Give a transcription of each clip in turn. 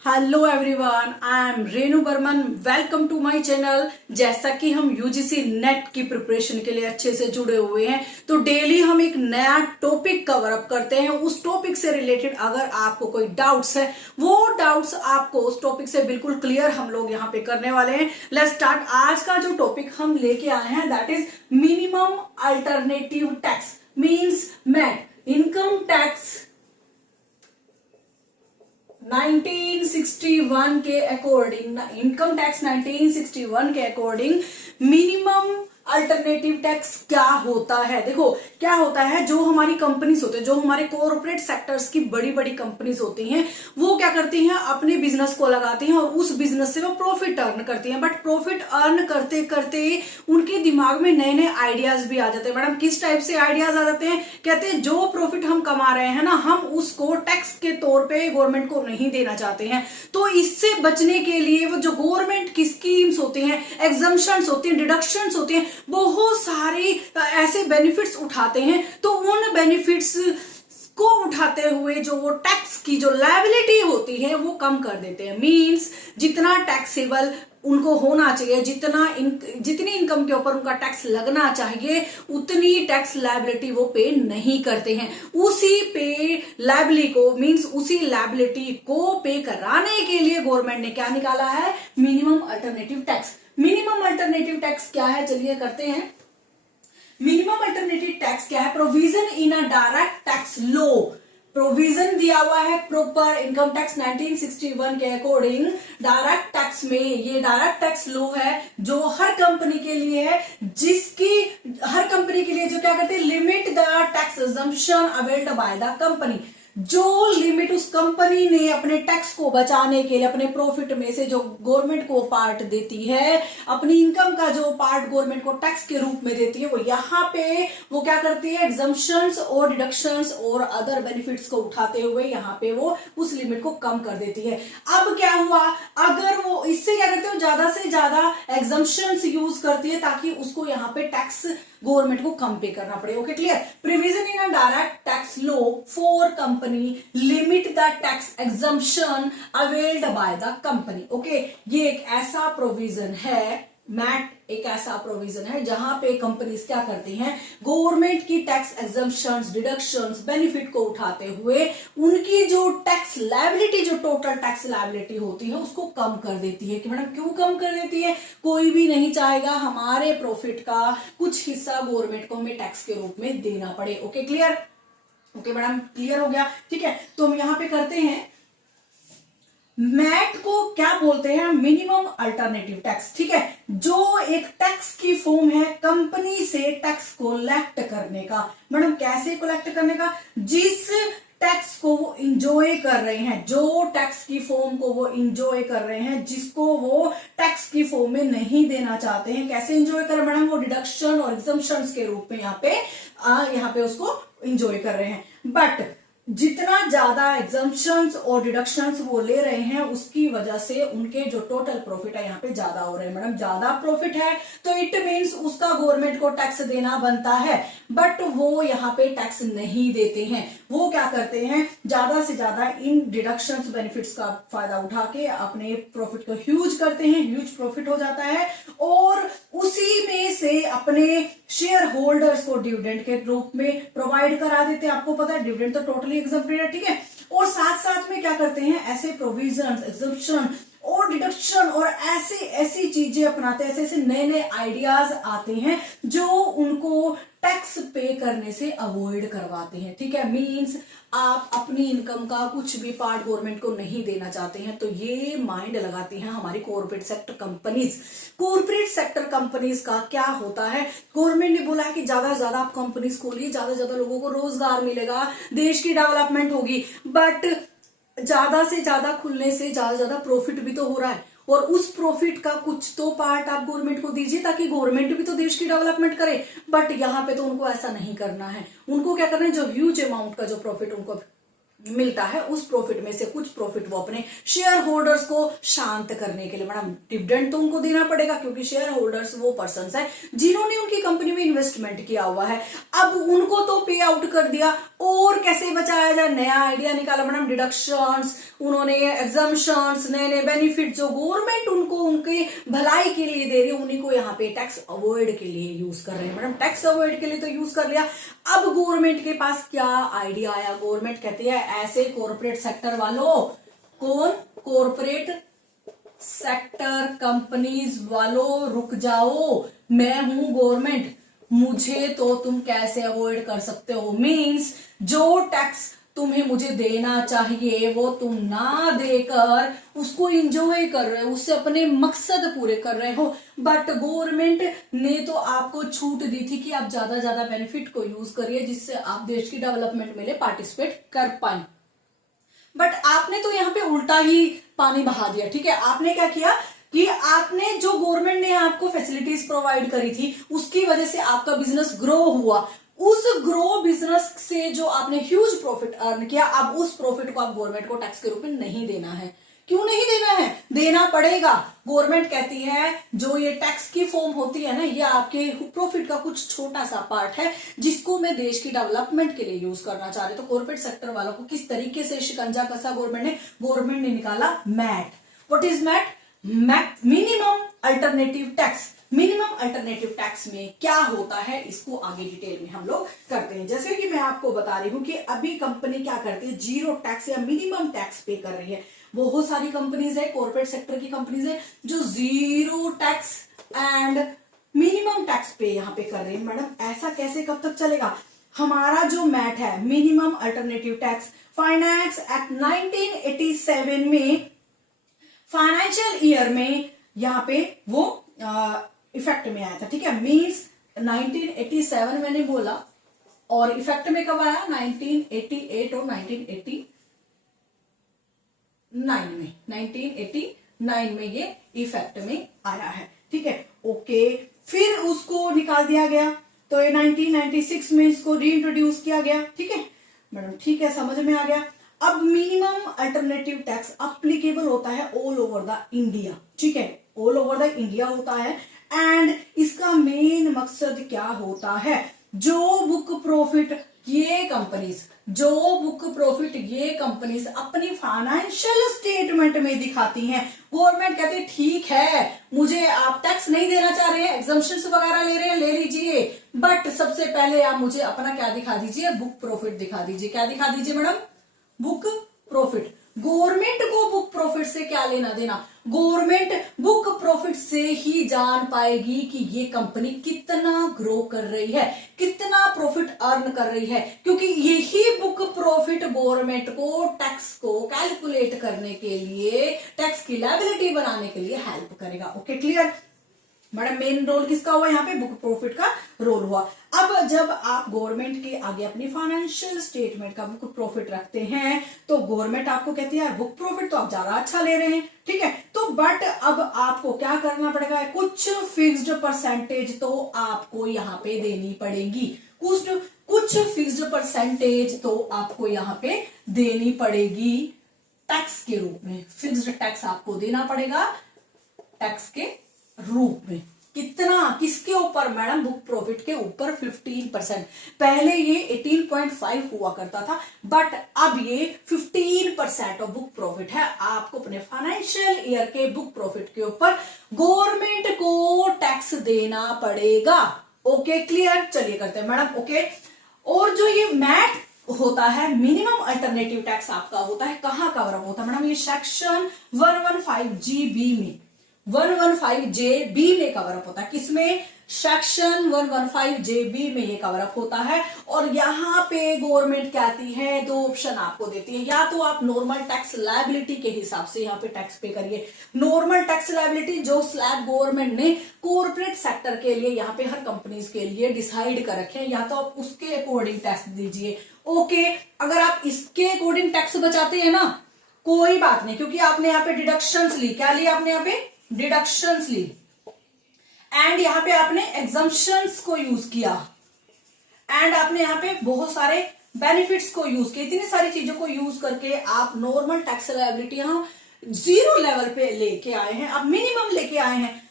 Hello everyone, I am Renu Burman. Welcome to my channel. जैसा कि हम यूजीसी नेट की प्रिपरेशन के लिए अच्छे से जुड़े हुए हैं, तो डेली हम एक नया टॉपिक कवर अप करते हैं। उस टॉपिक से रिलेटेड अगर आपको कोई डाउट्स है, वो डाउट्स आपको उस टॉपिक से बिल्कुल क्लियर हम लोग यहाँ पे करने वाले हैं। Let's start. आज का जो टॉपिक हम लेके आए हैं that is minimum alternative tax means mat. Income tax 1961 के अकॉर्डिंग, इनकम टैक्स 1961 के अकॉर्डिंग मिनिमम अल्टरनेटिव टैक्स क्या होता है। देखो क्या होता है, जो हमारी कंपनीज होते हैं, जो हमारे कॉर्पोरेट सेक्टर्स की बड़ी बड़ी कंपनीज होती हैं, वो क्या करती हैं, अपने बिजनेस को लगाती हैं और उस बिजनेस से वो प्रॉफिट अर्न करती हैं। बट प्रॉफिट अर्न करते करते उनके दिमाग में नए नए आइडियाज भी आ जाते हैं। मैडम किस टाइप से आइडियाज आ जाते हैं? कहते हैं जो प्रॉफिट हम कमा रहे हैं ना, हम उसको टैक्स के तौर पे गवर्नमेंट को नहीं देना चाहते हैं। तो इससे बचने के लिए वो जो गवर्नमेंट की स्कीम्स होती हैं, एग्जम्पशंस होती हैं, डिडक्शंस होती हैं, बहुत सारे ऐसे बेनिफिट्स उठाते हैं। तो उन बेनिफिट्स को उठाते हुए जो वो टैक्स की जो लायबिलिटी होती है वो कम कर देते हैं। मींस जितना टैक्सेबल उनको होना चाहिए, जितनी इनकम के ऊपर उनका टैक्स लगना चाहिए, उतनी टैक्स लायबिलिटी वो पे नहीं करते हैं। उसी पे लायबिलिटी को मींस उसी लायबिलिटी को पे कराने के लिए गवर्नमेंट ने क्या निकाला है? Minimum alternative tax. Minimum alternative tax क्या है, चलिए करते हैं। मिनिमम अल्टरनेटिव टैक्स क्या है? Provision in a direct tax law. Provision दिया हुआ है प्रॉपर इनकम टैक्स 1961 के अकॉर्डिंग। डायरेक्ट टैक्स में ये डायरेक्ट टैक्स लॉ है जो हर कंपनी के लिए है, जिसकी हर कंपनी के लिए जो क्या करते हैं, limit the tax exemption availed by the company. जो लिमिट उस कंपनी ने अपने टैक्स को बचाने के लिए अपने प्रॉफिट में से जो गवर्नमेंट को पार्ट देती है, अपनी इनकम का जो पार्ट गवर्नमेंट को टैक्स के रूप में देती है, वो यहाँ पे वो क्या करती है, एग्जम्पशंस और डिडक्शंस और अदर बेनिफिट्स को उठाते हुए यहाँ पे वो उस लिमिट को कम कर देती है। अब क्या हुआ, अगर वो इससे क्या करते हो, ज्यादा से ज्यादा एग्जम्पशंस यूज करती है ताकि उसको यहाँ पे टैक्स गवर्नमेंट को कम पे करना पड़े। Okay clear. Provision in a direct tax law for company limit the tax exemption availed by the company. Okay, ये एक ऐसा प्रोविजन है, मैट एक ऐसा प्रोविजन है जहां पे कंपनीज क्या करती हैं, गवर्नमेंट की टैक्स एग्जम्पशंस, डिडक्शंस, बेनिफिट को उठाते हुए उनकी जो टैक्स लायबिलिटी, जो टोटल टैक्स लायबिलिटी होती है, उसको कम कर देती है। कि मैडम क्यों कम कर देती है? कोई भी नहीं चाहेगा हमारे प्रॉफिट का कुछ हिस्सा गवर्नमेंट को हमें टैक्स के रूप में देना पड़े। Okay clear. Okay madam clear हो गया। ठीक है, तो हम यहां पे करते हैं, मैट को क्या बोलते हैं? Minimum alternative tax. ठीक है, जो एक टैक्स की फॉर्म है कंपनी से टैक्स कलेक्ट करने का। मैडम कैसे कलेक्ट करने का? जिस टैक्स को वो इंजॉय कर रहे हैं, जो टैक्स की फॉर्म को वो इंजॉय कर रहे हैं, जिसको वो टैक्स की फॉर्म में नहीं देना चाहते हैं, कैसे इंजॉय कर रहे हैं मैडम? वो डिडक्शन और एग्जम्पशंस के रूप में यहाँ पे उसको इंजॉय कर रहे हैं। बट जितना ज्यादा एग्जम्पशंस और डिडक्शंस वो ले रहे हैं, उसकी वजह से उनके जो टोटल प्रॉफिट है यहाँ पे ज्यादा हो रहे हैं। मैडम ज्यादा प्रॉफिट है तो इट मींस उसका गवर्नमेंट को टैक्स देना बनता है, बट वो यहाँ पे टैक्स नहीं देते हैं। वो क्या करते हैं, ज्यादा से ज्यादा इन डिडक्शंस, बेनिफिट्स का फायदा उठा के अपने प्रॉफिट को ह्यूज करते हैं, ह्यूज प्रॉफिट हो जाता है, और उसी में से अपने शेयर होल्डर्स को डिविडेंड के रूप में प्रोवाइड करा देते हैं। आपको पता है डिविडेंड तो टोटली एग्जम्प्टेड है। ठीक है, और साथ साथ में क्या करते हैं, ऐसे प्रोविजन, एग्जम्पशन और डिडक्शन और ऐसी चीजें अपनाते हैं, ऐसे नए नए आइडियाज आते हैं जो उनको टैक्स पे करने से अवॉइड करवाते हैं। ठीक है, मींस आप अपनी इनकम का कुछ भी पार्ट गवर्नमेंट को नहीं देना चाहते हैं, तो ये माइंड लगाती हैं हमारी corporate sector companies. Corporate sector companies का क्या होता है, गवर्नमेंट ने बोला है कि ज्यादा से ज्यादा आप कंपनीज खोलिए, ज्यादा से ज्यादा लोगों को रोजगार मिलेगा, देश की डेवलपमेंट होगी। बट ज्यादा से ज्यादा खुलने से ज्यादा से ज्यादा प्रॉफिट भी तो हो रहा है, और उस प्रॉफिट का कुछ तो पार्ट आप गवर्नमेंट को दीजिए ताकि गवर्नमेंट भी तो देश की डेवलपमेंट करे। बट यहाँ पे तो उनको ऐसा नहीं करना है। उनको क्या करना है, जो ह्यूज अमाउंट का जो प्रॉफिट उनको मिलता है, उस प्रॉफिट में से कुछ प्रॉफिट वो अपने शेयर होल्डर्स को शांत करने के लिए, मैडम डिविडेंड तो उनको देना पड़ेगा क्योंकि शेयर होल्डर्स वो पर्संस है जिन्होंने उनकी कंपनी में इन्वेस्टमेंट किया हुआ है। अब उनको तो पे आउट कर दिया, और कैसे बचाया जाए, नया आइडिया निकाला मैडम, डिडक्शंस, उन्होंने एग्जाम्पशंस, नए नए बेनिफिट जो गवर्नमेंट उनको उनके भलाई के लिए दे रही है, उन्हीं को यहाँ पे टैक्स अवॉइड के लिए यूज कर रहे हैं। मैडम टैक्स अवॉइड के लिए तो यूज कर लिया, अब गवर्नमेंट के पास क्या आइडिया आया, गवर्नमेंट कहती है ऐसे कॉर्पोरेट सेक्टर वालों, कौन, कॉर्पोरेट सेक्टर कंपनीज वालों रुक जाओ, मैं हूं गवर्नमेंट, मुझे तो तुम कैसे अवॉइड कर सकते हो। मींस जो टैक्स तुम्हें मुझे देना चाहिए वो तुम ना देकर उसको इंजॉय कर रहे हो, उससे अपने मकसद पूरे कर रहे हो। बट गवर्नमेंट ने तो आपको छूट दी थी कि आप ज्यादा ज्यादा बेनिफिट को यूज करिए जिससे आप देश की डेवलपमेंट में पार्टिसिपेट कर पाए। बट आपने तो यहाँ पे उल्टा ही पानी बहा दिया। ठीक है, आपने क्या किया कि आपने जो गवर्नमेंट ने आपको फैसिलिटीज प्रोवाइड करी थी उसकी वजह से आपका बिजनेस ग्रो हुआ, उस ग्रो बिजनेस से जो आपने ह्यूज प्रॉफिट अर्न किया, अब उस प्रॉफिट को आप गवर्नमेंट को टैक्स के रूप में नहीं देना है। क्यों नहीं देना है, देना पड़ेगा। गवर्नमेंट कहती है जो ये टैक्स की फॉर्म होती है ना, ये आपके प्रॉफिट का कुछ छोटा सा पार्ट है जिसको मैं देश की डेवलपमेंट के लिए यूज करना चाह रही। तो कॉर्पोरेट सेक्टर वालों को किस तरीके से शिकंजा कसा गवर्नमेंट ने निकाला mat. What is mat? Minimum alternative tax. Minimum alternative tax में क्या होता है इसको आगे डिटेल में हम लोग करते हैं। जैसे कि मैं आपको बता रही हूं कि अभी कंपनी क्या करती है, जीरो टैक्स या मिनिमम टैक्स पे कर रही है। बहुत सारी कंपनीज है, कॉर्पोरेट सेक्टर की कंपनीज है जो zero tax and minimum tax पे यहाँ पे कर रही है। मैडम ऐसा कैसे, कब तक चलेगा? हमारा जो मैट है minimum alternative tax, finance act 1987 में, फाइनेंशियल ईयर में यहाँ पे वो इफेक्ट में आया था। ठीक है, मींस 1987 मैंने बोला और इफेक्ट में कब आया? 1988 और 1989 में ये इफेक्ट में आया है। ठीक है, ओके, फिर उसको निकाल दिया गया तो ये 1996 में इसको रीइंट्रोड्यूस किया गया। ठीक है मैडम, ठीक है, समझ में आ गया। अब मिनिमम अल्टरनेटिव टैक्स अप्लीकेबल होता है ऑल ओवर द इंडिया। ठीक है, ऑल ओवर द इंडिया होता है एंड इसका मेन मकसद क्या होता है, जो बुक प्रॉफिट ये कंपनीज अपनी फाइनेंशियल स्टेटमेंट में दिखाती हैं। गवर्नमेंट कहती है ठीक है, मुझे आप टैक्स नहीं देना चाह रहे हैं, एग्जम्पशंस वगैरह ले रहे हैं, ले लीजिए, बट सबसे पहले आप मुझे अपना क्या दिखा दीजिए, बुक प्रॉफिट दिखा दीजिए। क्या दिखा दीजिए मैडम? Book profit. गवर्नमेंट को बुक प्रॉफिट से क्या लेना देना? गवर्नमेंट बुक प्रॉफिट से ही जान पाएगी कि ये कंपनी कितना ग्रो कर रही है, कितना प्रॉफिट अर्न कर रही है, क्योंकि यही बुक प्रॉफिट गवर्नमेंट को टैक्स को कैलकुलेट करने के लिए, टैक्स की लायबिलिटी बनाने के लिए हेल्प करेगा। Okay, clear? Madam main role किसका हुआ यहाँ पे? बुक प्रॉफिट का रोल हुआ। अब जब आप गवर्नमेंट के आगे अपनी फाइनेंशियल स्टेटमेंट का बुक प्रॉफिट रखते हैं तो गवर्नमेंट आपको कहती है यार बुक प्रॉफिट तो आप ज्यादा अच्छा ले रहे हैं। ठीक है, तो बट अब आपको क्या करना पड़ेगा, कुछ फिक्स्ड परसेंटेज तो आपको यहाँ पे देनी पड़ेगी, कुछ फिक्स्ड परसेंटेज तो आपको यहाँ पे देनी पड़ेगी टैक्स के रूप में। फिक्स्ड टैक्स आपको देना पड़ेगा टैक्स के रूप में। कितना? किसके ऊपर मैडम? बुक प्रॉफिट के ऊपर 15%। पहले ये 18.5 हुआ करता था बट अब ये 15% ऑफ बुक प्रॉफिट है। आपको अपने फाइनेंशियल ईयर के बुक प्रॉफिट के ऊपर गवर्नमेंट को टैक्स देना पड़ेगा। Okay, clear? चलिए करते हैं मैडम। ओके, और जो ये मैट होता है मिनिमम अल्टरनेटिव टैक्स आपका होता है, कहाँ कवर अप होता है मैडम? ये सेक्शन 115GB में, 115JB में कवर अप होता है। किसमें? सेक्शन 115JB में ये कवर अप होता है। और यहाँ पे गवर्नमेंट कहती है, दो ऑप्शन आपको देती है, या तो आप नॉर्मल टैक्स लायबिलिटी के हिसाब से यहाँ पे टैक्स पे करिए। नॉर्मल टैक्स लायबिलिटी जो स्लैब गवर्नमेंट ने कॉर्पोरेट सेक्टर के लिए यहाँ पे हर कंपनीज के लिए डिसाइड कर रखे हैं, या तो आप उसके अकॉर्डिंग टैक्स दीजिए। ओके, अगर आप इसके अकॉर्डिंग टैक्स बचाते हैं ना, कोई बात नहीं, क्योंकि आपने यहाँ पे डिडक्शंस ली। क्या ली आपने यहाँ पे? डिडक्शंस ली एंड यहाँ पे आपने एग्जम्पशंस को यूज किया एंड आपने यहाँ पे बहुत सारे बेनिफिट्स को यूज किया। इतनी सारी चीजों को यूज करके आप नॉर्मल टैक्स लायबिलिटी यहाँ जीरो लेवल पे लेके आए हैं, आप मिनिमम लेके आए हैं।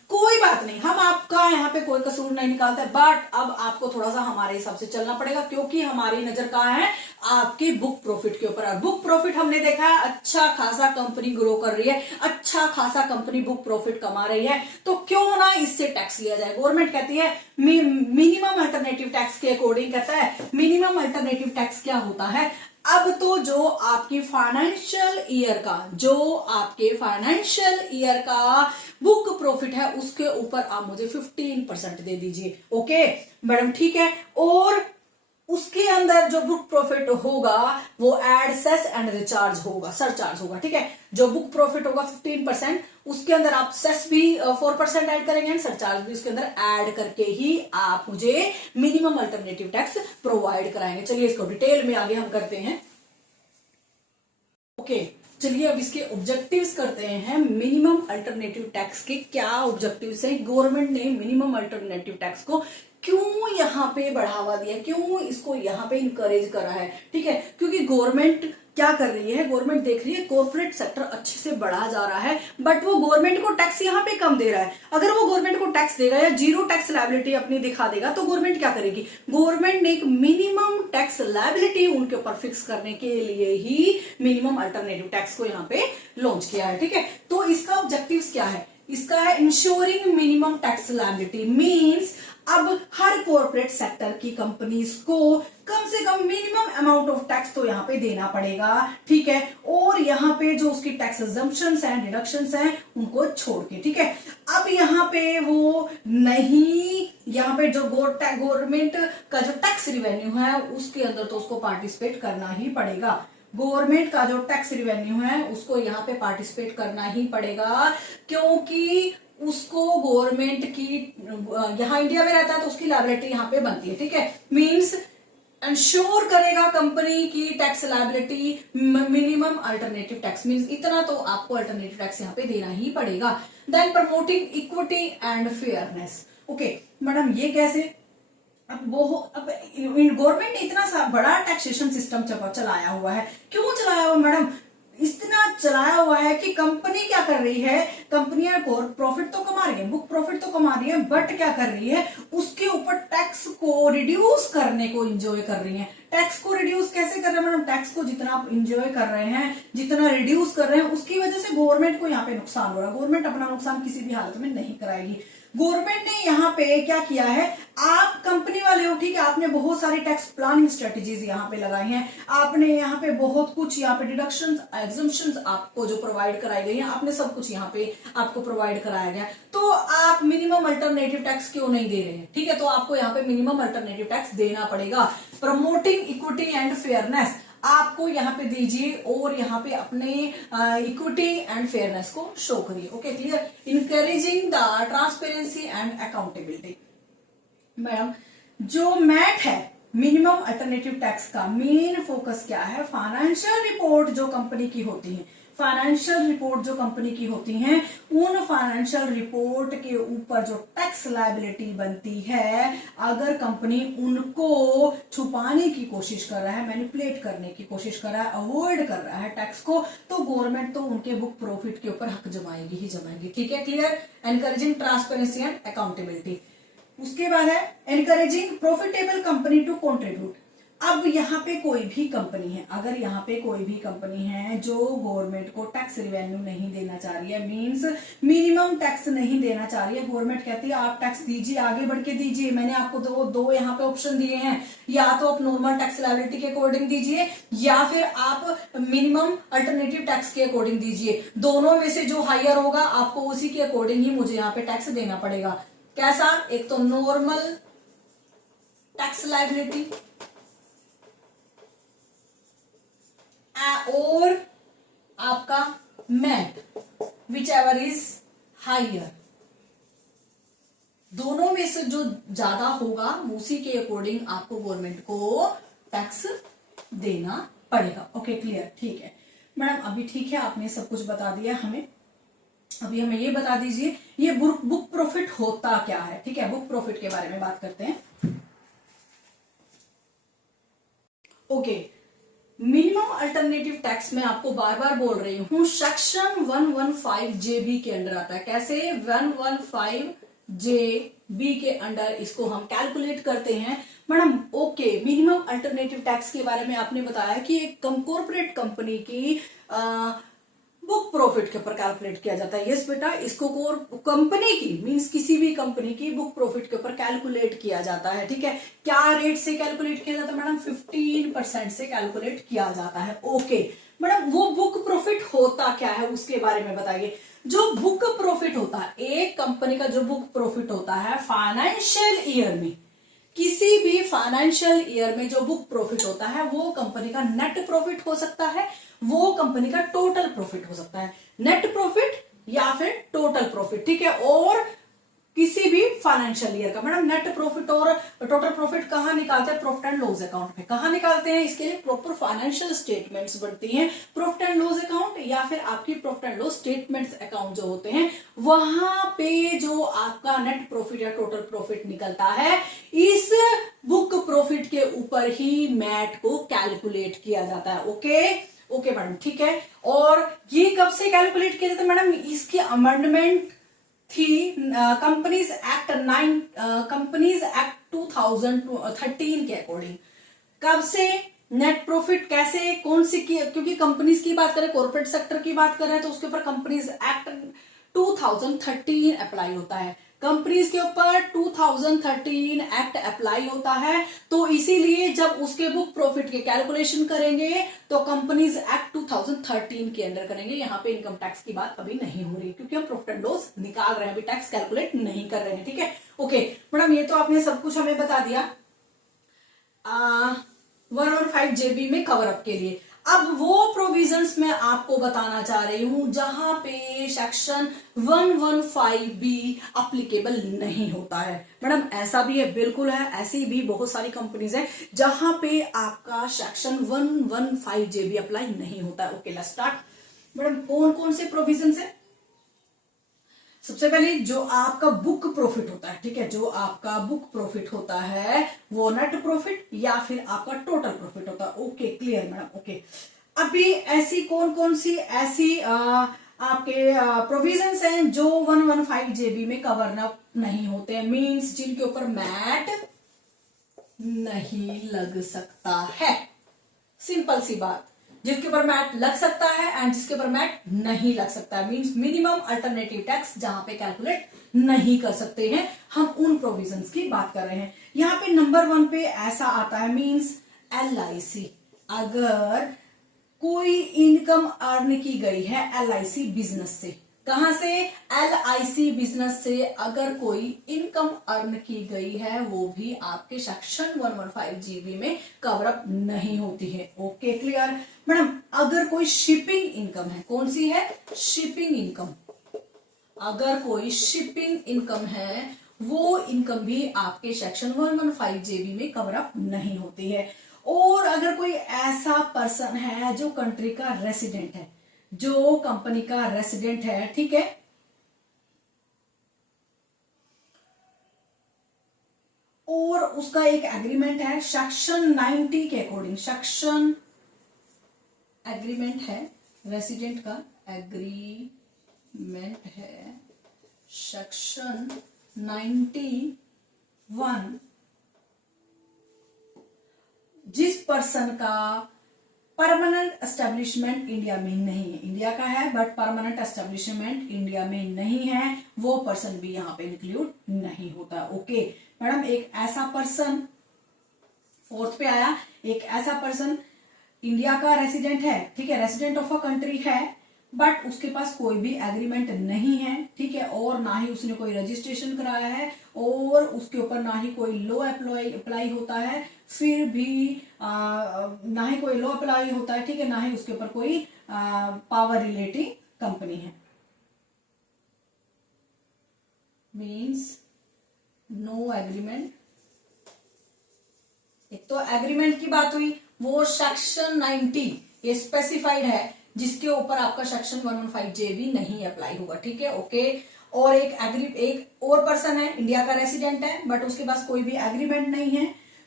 कोई बात नहीं, हम आपका यहाँ पे कोई कसूर नहीं निकालते, बट अब आपको थोड़ा सा हमारे हिसाब से चलना पड़ेगा, क्योंकि हमारी नजर कहाँ है, आपकी बुक प्रॉफिट के ऊपर। बुक प्रॉफिट हमने देखा है अच्छा खासा कंपनी ग्रो कर रही है, अच्छा खासा कंपनी बुक प्रॉफिट कमा रही है, तो क्यों ना इससे टैक्स लिया जाए। गवर्नमेंट कहती है मिनिमम अल्टरनेटिव टैक्स के अकॉर्डिंग, कहता है मिनिमम अल्टरनेटिव टैक्स क्या होता है। अब तो जो आपकी फाइनेंशियल ईयर का, जो आपके फाइनेंशियल ईयर का बुक प्रॉफिट है, उसके ऊपर आप मुझे 15% दे दीजिए। ओके मैडम, ठीक है। और उसके अंदर जो बुक प्रॉफिट होगा वो एड सेस एंड रिचार्ज होगा, सरचार्ज होगा, ठीक है। जो बुक प्रॉफिट होगा 15%, उसके अंदर आप सेस भी 4% ऐड करेंगे एंड सरचार्ज भी उसके अंदर ऐड करके ही आप मुझे मिनिमम अल्टरनेटिव टैक्स प्रोवाइड कराएंगे। चलिए इसको डिटेल में आगे हम करते हैं। ओके चलिए अब इसके ऑब्जेक्टिव्स करते हैं। मिनिमम अल्टरनेटिव टैक्स के क्या ऑब्जेक्टिव्स हैं, गवर्नमेंट ने मिनिमम अल्टरनेटिव टैक्स को क्यों यहाँ पे बढ़ावा दिया, क्यों इसको यहाँ पे इंकरेज करा है, ठीक है। क्योंकि गवर्नमेंट क्या कर रही है, गवर्नमेंट देख रही है कॉर्पोरेट सेक्टर अच्छे से बढ़ा जा रहा है, बट वो गवर्नमेंट को टैक्स यहाँ पे कम दे रहा है। अगर वो गवर्नमेंट को टैक्स देगा या जीरो टैक्स लायबिलिटी अपनी दिखा देगा, तो गवर्नमेंट क्या करेगी, गवर्नमेंट ने एक मिनिमम टैक्स लायबिलिटी उनके ऊपर फिक्स करने के लिए ही मिनिमम अल्टरनेटिव टैक्स को यहाँ पे लॉन्च किया है, ठीक है। तो इसका ऑब्जेक्टिव क्या है, इसका है ensuring minimum tax liability, means अब हर कॉर्पोरेट सेक्टर की कंपनीज को कम से कम मिनिमम अमाउंट ऑफ टैक्स तो यहाँ पे देना पड़ेगा, ठीक है। और यहाँ पे जो उसकी टैक्स एग्जम्पशंस हैं, डिडक्शंस हैं, उनको छोड़ के, ठीक है। अब यहाँ पे वो नहीं, यहाँ पे जो गवर्नमेंट का जो टैक्स रिवेन्यू है उसके अंदर तो उसको पार्टिसिपेट करना ही पड़ेगा। गवर्नमेंट का जो टैक्स रिवेन्यू है उसको यहाँ पे पार्टिसिपेट करना ही पड़ेगा, क्योंकि उसको गवर्नमेंट की, यहाँ इंडिया में रहता है तो उसकी लायबिलिटी यहाँ पे बनती है, ठीक है। मींस इंश्योर करेगा कंपनी की tax liability minimum alternative tax, means इतना तो आपको अल्टरनेटिव टैक्स यहाँ पे देना ही पड़ेगा। Then promoting equity and fairness. Okay madam ये कैसे, अब गवर्नमेंट ने इतना सा बड़ा टैक्सेशन सिस्टम चलाया हुआ है, क्यों चलाया हुआ मैडम, इतना चलाया हुआ है कि कंपनी क्या कर रही है, कंपनियां को प्रॉफिट तो कमा रही है, बुक प्रॉफिट तो कमा रही है, बट क्या कर रही है, उसके ऊपर टैक्स को रिड्यूस करने को एंजॉय कर रही है। टैक्स को रिड्यूस कैसे कर रहे हैं मैडम, टैक्स को जितना आप एंजॉय कर रहे हैं, जितना रिड्यूस कर रहे हैं, उसकी वजह से गवर्नमेंट को यहाँ पे नुकसान हो रहा है। गवर्नमेंट अपना नुकसान किसी भी हालत में नहीं कराएगी। गवर्नमेंट ने यहाँ पे क्या किया है, आप कंपनी वाले हो, ठीक है, आपने बहुत सारी टैक्स प्लानिंग स्ट्रेटेजीज यहाँ पे लगाई हैं, आपने यहाँ पे बहुत कुछ, यहाँ पे डिडक्शंस एग्जम्पशंस आपको जो प्रोवाइड कराई गई हैं, आपने सब कुछ यहाँ पे आपको प्रोवाइड कराया गया, तो आप मिनिमम अल्टरनेटिव टैक्स क्यों नहीं दे रहे हैं, ठीक है। तो आपको यहाँ पे मिनिमम अल्टरनेटिव टैक्स देना पड़ेगा। प्रमोटिंग इक्विटी एंड फेयरनेस आपको यहाँ पे दीजिए, और यहाँ पे अपने इक्विटी एंड फेयरनेस को शो करिए। Okay clear. Encouraging the transparency and accountability. Madam जो मैट है मिनिमम अल्टरनेटिव टैक्स का मेन फोकस क्या है, फाइनेंशियल रिपोर्ट जो कंपनी की होती है, फाइनेंशियल रिपोर्ट जो कंपनी की होती हैं, उन फाइनेंशियल रिपोर्ट के ऊपर जो टैक्स लायबिलिटी बनती है, अगर कंपनी उनको छुपाने की कोशिश कर रहा है, मैनिपुलेट करने की कोशिश कर रहा है, अवॉइड कर रहा है टैक्स को, तो गवर्नमेंट तो उनके बुक प्रॉफिट के ऊपर हक जमाएगी ही जमाएगी, ठीक है clear. Encouraging transparency and accountability. उसके बाद है encouraging profitable company to contribute. अब यहाँ पे कोई भी कंपनी है, अगर यहाँ पे कोई भी कंपनी है जो गवर्नमेंट को टैक्स रिवेन्यू नहीं देना चाह रही है, मींस मिनिमम टैक्स नहीं देना चाह रही है, गवर्नमेंट कहती है आप टैक्स दीजिए, आगे बढ़ के दीजिए, मैंने आपको दो यहाँ पे ऑप्शन दिए हैं, या तो आप नॉर्मल टैक्स लायबिलिटी के अकॉर्डिंग दीजिए, या फिर आप मिनिमम अल्टरनेटिव टैक्स के अकॉर्डिंग दीजिए, दोनों में से जो हायर होगा आपको उसी के अकॉर्डिंग ही मुझे यहाँ पे टैक्स देना पड़ेगा। कैसा, एक तो नॉर्मल टैक्स लायबिलिटी और आपका mat, which ever is higher, दोनों में से जो ज्यादा होगा उसी के अकॉर्डिंग आपको गवर्नमेंट को टैक्स देना पड़ेगा। ओके क्लियर, ठीक है मैडम। अभी ठीक है, आपने सब कुछ बता दिया हमें। अभी हमें ये बता दीजिए ये बुक प्रॉफिट होता क्या है, ठीक है, बुक प्रॉफिट के बारे में बात करते हैं। ओके मिनिमम अल्टरनेटिव टैक्स में आपको बार बार बोल रही हूं, सेक्शन 115 जेबी के अंडर आता है। कैसे? 115 जेबी के अंडर इसको हम कैलकुलेट करते हैं। Madam okay, minimum alternative tax के बारे में आपने बताया कि एक कॉर्पोरेट कंपनी की बुक प्रॉफिट के ऊपर कैलकुलेट किया जाता है। यस बेटा, इसको कंपनी की मींस किसी भी कंपनी की बुक प्रॉफिट के ऊपर कैलकुलेट किया जाता है। ठीक है, क्या रेट से कैलकुलेट किया जाता है मैडम? 15% से कैलकुलेट किया जाता है। ओके मैडम, वो बुक प्रॉफिट होता क्या है उसके बारे में बताइए। जो बुक प्रॉफिट होता है, एक कंपनी का जो बुक प्रॉफिट होता है फाइनेंशियल ईयर में, किसी भी फाइनेंशियल ईयर में जो बुक प्रॉफिट होता है वो कंपनी का नेट प्रॉफिट हो सकता है, वो कंपनी का टोटल प्रॉफिट हो सकता है। नेट प्रॉफिट या फिर टोटल प्रॉफिट। ठीक है, और किसी भी फाइनेंशियल ईयर का। मैडम नेट प्रॉफिट और टोटल प्रॉफिट कहां निकालते हैं? प्रॉफिट एंड लॉस अकाउंट में। कहां निकालते हैं? इसके लिए प्रॉपर फाइनेंशियल स्टेटमेंट्स बनती हैं, प्रॉफिट एंड लॉस अकाउंट या फिर आपकी profit and loss statements account जो होते हैं, वहां पे जो आपका नेट प्रॉफिट या टोटल प्रॉफिट निकलता है, इस बुक प्रॉफिट के ऊपर ही मैट को कैलकुलेट किया जाता है। ओके मैडम, ठीक है। और ये कब से कैलकुलेट किया जाता है मैडम? इसकी अमेंडमेंट थी कंपनीज एक्ट 2013 के अकॉर्डिंग। कब से? नेट प्रॉफिट कैसे, कौन सी की, क्योंकि कंपनीज की बात करें, कॉर्पोरेट सेक्टर की बात करें, तो उसके ऊपर कंपनीज एक्ट 2013 अप्लाई होता है। कंपनीज के ऊपर 2013 एक्ट अप्लाई होता है, तो इसीलिए जब उसके बुक प्रॉफिट के कैलकुलेशन करेंगे तो कंपनीज एक्ट 2013 के अंडर करेंगे। यहाँ पे इनकम टैक्स की बात अभी नहीं हो रही, क्योंकि हम प्रॉफिट एंड लॉस निकाल रहे हैं, अभी टैक्स कैलकुलेट नहीं कर रहे हैं। ठीक है, ओके मैडम, ये तो आपने सब कुछ हमें बता दिया 115 जेबी में कवर अप के लिए। अब वो प्रोविजंस मैं आपको बताना चाह रही हूं जहां पे सेक्शन 115 बी अप्लीकेबल नहीं होता है। मैडम ऐसा भी है, बिल्कुल है, ऐसी भी बहुत सारी कंपनीज हैं जहां पे आपका सेक्शन 115 जेबी अप्लाई नहीं होता है। Okay let's start. मैडम कौन कौन से प्रोविजंस है? सबसे पहले जो आपका बुक प्रॉफिट होता है, ठीक है, जो आपका बुक प्रॉफिट होता है वो नेट प्रॉफिट या फिर आपका टोटल प्रॉफिट होता है। Okay clear madam, okay. अभी ऐसी कौन कौन सी ऐसी आपके प्रोविजंस हैं जो 115 जेबी में कवर नहीं होते हैं, मींस जिनके ऊपर मैट नहीं लग सकता है। सिंपल सी बात, जिसके ऊपर मैट लग सकता है एंड जिसके ऊपर मैट नहीं लग सकता है, मींस मिनिमम अल्टरनेटिव टैक्स जहां पे कैलकुलेट नहीं कर सकते हैं, हम उन प्रोविजंस की बात कर रहे हैं। यहां पे नंबर 1 पे ऐसा आता है मींस LIC। अगर कोई इनकम अर्न की गई है LIC बिजनेस से, कहां से? LIC बिजनेस से अगर कोई इनकम अर्न की गई है, वो भी आपके सेक्शन 115 जीबी में कवर अप नहीं होती है। Okay clear madam. अगर कोई शिपिंग इनकम है, कौन सी है? Shipping income. अगर कोई शिपिंग इनकम है, वो इनकम भी आपके सेक्शन 115 जेबी में कवर अप नहीं होती है। और अगर कोई ऐसा पर्सन है जो कंट्री का रेसिडेंट है, जो कंपनी का रेसिडेंट है, ठीक है, और उसका एक एग्रीमेंट है सेक्शन 90 के अकॉर्डिंग, सेक्शन एग्रीमेंट है, रेसिडेंट का एग्रीमेंट है सेक्शन 91, जिस पर्सन का परमानेंट एस्टेब्लिशमेंट इंडिया में नहीं है, इंडिया का है बट परमानेंट एस्टेब्लिशमेंट इंडिया में नहीं है, वो पर्सन भी यहां पे इंक्लूड नहीं होता। ओके मैडम, एक ऐसा पर्सन, 4th पे आया, एक ऐसा पर्सन इंडिया का रेसिडेंट है, ठीक है, रेसिडेंट ऑफ अ कंट्री है, बट उसके पास कोई भी एग्रीमेंट नहीं है, ठीक है, और ना ही उसने कोई रजिस्ट्रेशन कराया है, और उसके ऊपर ना ही कोई लॉ अप्लाई होता है, फिर भी ना ही कोई लॉ अप्लाई होता है, ठीक है, ना ही उसके ऊपर कोई पावर रिलेटिंग कंपनी है, मीन्स नो एग्रीमेंट। एक तो एग्रीमेंट की बात हुई, वो सेक्शन 90 ये स्पेसिफाइड है जिसके ऊपर आपका सेक्शन 115 जेबी नहीं अप्लाई होगा, ठीक है, ओके। और एक और पर्सन है, इंडिया का रेसिडेंट है, बट उसके पास कोई भी एग्रीमेंट नहीं है,